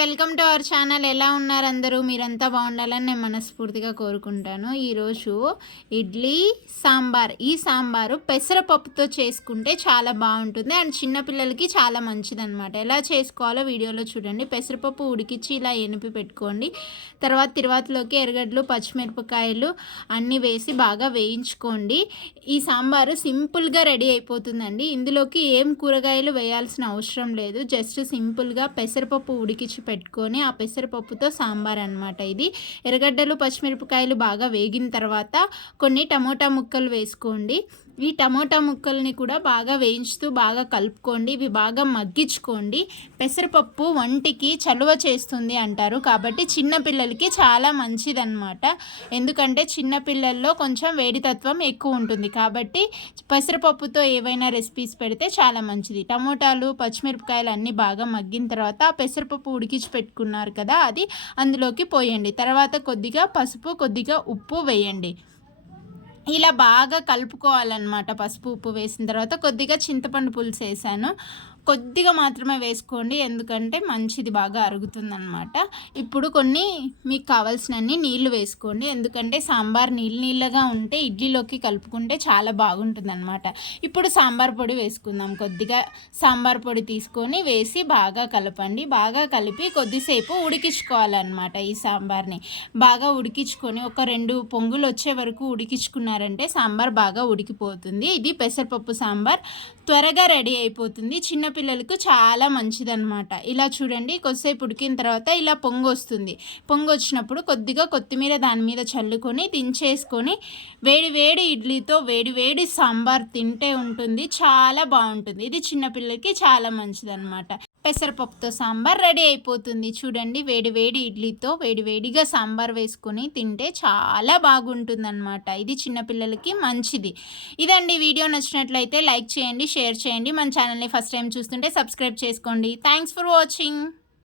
Welcome to our channel. ఎలా ఉన్నారు అందరూ? మీరంతా బాగుండాలని నేను మనస్ఫూర్తిగా కోరుకుంటాను. ఈరోజు ఇడ్లీ సాంబార్. ఈ సాంబారు పెసరపప్పుతో చేసుకుంటే చాలా బాగుంటుంది. అండ్ చిన్నపిల్లలకి చాలా మంచిదన్నమాట. ఎలా చేసుకోవాలో వీడియోలో చూడండి. పెసరపప్పు ఉడికిచ్చి ఇలా ఎనిపి పెట్టుకోండి. తర్వాత తిరువాతలోకి ఎరగడ్లు పచ్చిమిరపకాయలు అన్నీ వేసి బాగా వేయించుకోండి. ఈ సాంబారు సింపుల్గా రెడీ అయిపోతుందండి. ఇందులోకి ఏం కూరగాయలు వేయాల్సిన అవసరం లేదు. జస్ట్ సింపుల్గా పెసరపప్పు ఉడికించి పెట్టుకొని ఆ పెసరపప్పుతో సాంబార్ అనమాట ఇది. ఎర్రగడ్డలు పచ్చిమిరపకాయలు బాగా వేగిన తర్వాత కొన్ని టమోటా ముక్కలు వేసుకోండి. ఈ టమోటా ముక్కల్ని కూడా బాగా వేయించుతూ బాగా కలుపుకోండి. ఇవి బాగా మగ్గించుకోండి. పెసరపప్పు వంటికి చలువ చేస్తుంది అంటారు. కాబట్టి చిన్నపిల్లలకి చాలా మంచిదన్నమాట. ఎందుకంటే చిన్నపిల్లల్లో కొంచెం వేడితత్వం ఎక్కువ ఉంటుంది. కాబట్టి పెసరపప్పుతో ఏవైనా రెసిపీస్ పెడితే చాలా మంచిది. టమోటాలు పచ్చిమిరపకాయలు అన్నీ బాగా మగ్గిన తర్వాత ఆ పెసరపప్పు ఉడికించి పెట్టుకున్నారు కదా అది అందులోకి పోయండి. తర్వాత కొద్దిగా పసుపు కొద్దిగా ఉప్పు వేయండి. ఇలా బాగా కలుపుకోవాలన్నమాట పసుపు ఉప్పు వేసిన తర్వాత కొద్దిగా చింతపండు పులుసు వేసాను. కొద్దిగా మాత్రమే వేసుకోండి. ఎందుకంటే మంచిది బాగా అరుగుతుందనమాట ఇప్పుడు కొన్ని మీకు కావాల్సినన్ని నీళ్ళు వేసుకోండి. ఎందుకంటే సాంబార్ నీళ్ళు నీళ్ళగా ఉంటే ఇడ్లీలోకి కలుపుకుంటే చాలా బాగుంటుందన్నమాట. ఇప్పుడు సాంబార్ పొడి వేసుకుందాం. కొద్దిగా సాంబార్ పొడి తీసుకొని వేసి బాగా కలపండి. బాగా కలిపి కొద్దిసేపు ఉడికించుకోవాలన్నమాట ఈ సాంబార్ని. బాగా ఉడికించుకొని ఒక రెండు పొంగులు వచ్చే వరకు ఉడికించుకున్నారంటే సాంబార్ బాగా ఉడికిపోతుంది. ఇది పెసరపప్పు సాంబార్. త్వరగా రెడీ అయిపోతుంది. చిన్న చిన్నపిల్లలకు చాలా మంచిదన్నమాట. ఇలా చూడండి కొద్దిసేపు ఉడికిన తర్వాత ఇలా పొంగు వస్తుంది. పొంగు వచ్చినప్పుడు కొద్దిగా కొత్తిమీర దాని మీద చల్లుకొని దించేసుకొని వేడి వేడి ఇడ్లీతో వేడి వేడి సాంబార్ తింటే ఉంటుంది చాలా బాగుంటుంది. ఇది చిన్నపిల్లలకి చాలా మంచిదన్నమాట. పెసరపప్పుతో సాంబార్ రెడీ అయిపోతుంది. చూడండి వేడి వేడి ఇడ్లీతో వేడి వేడిగా సాంబార్ వేసుకొని తింటే చాలా బాగుంటుందన్నమాట. ఇది చిన్నపిల్లలకి మంచిది. ఇదండి. వీడియో నచ్చినట్లయితే లైక్ చేయండి షేర్ చేయండి. మన ఛానల్ని ఫస్ట్ టైం చూస్తుంటే సబ్స్క్రైబ్ చేసుకోండి. Thanks for watching